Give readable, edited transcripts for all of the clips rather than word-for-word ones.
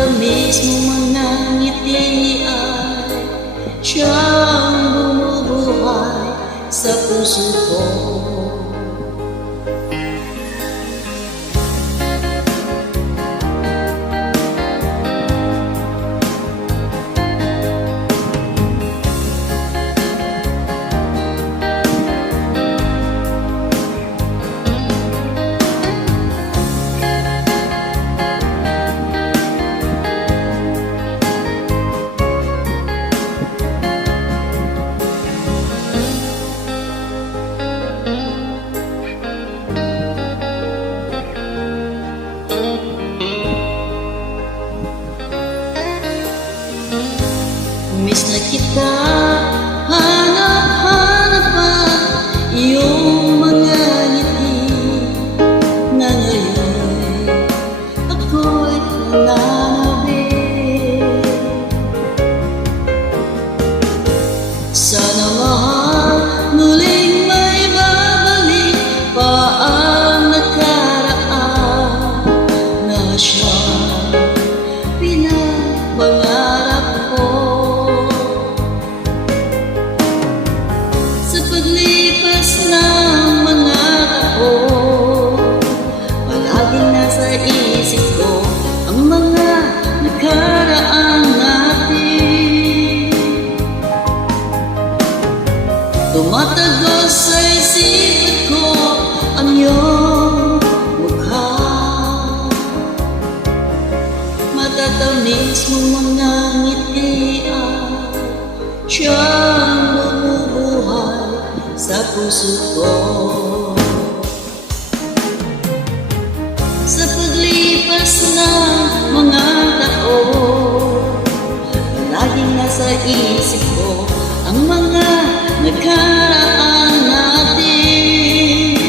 Matatamis mo mga ngiti ay siyang bumubuhay sa puso ko. Miss na kita, hanap-hanap pa iyong mga ngiti na ngayon ako'y nananabik. Sana mahal muling may babalik pa ang nakaraan na siyang pinapangarap ko. Sa paglipas ng mga taon, palaging nasa isip ko ang mga nakaraan natin. Tumatagos sa isipan ko ang iyong mukha. Matatamis mo mga ngiti ay siyang bumubuhay sa puso ko. Sa paglipas ng mga taon, laging nasa isip ko ang mga nakaraan natin.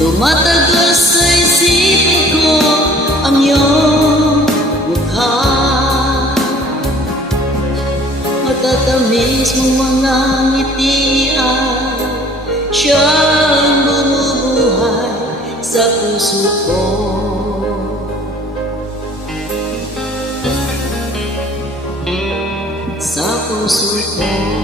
Tumatagos sa isipan ko ang iyong mukha. Matatamis mong mga ngiti ay siyang bumubuhay sa puso ko. Sa puso ko.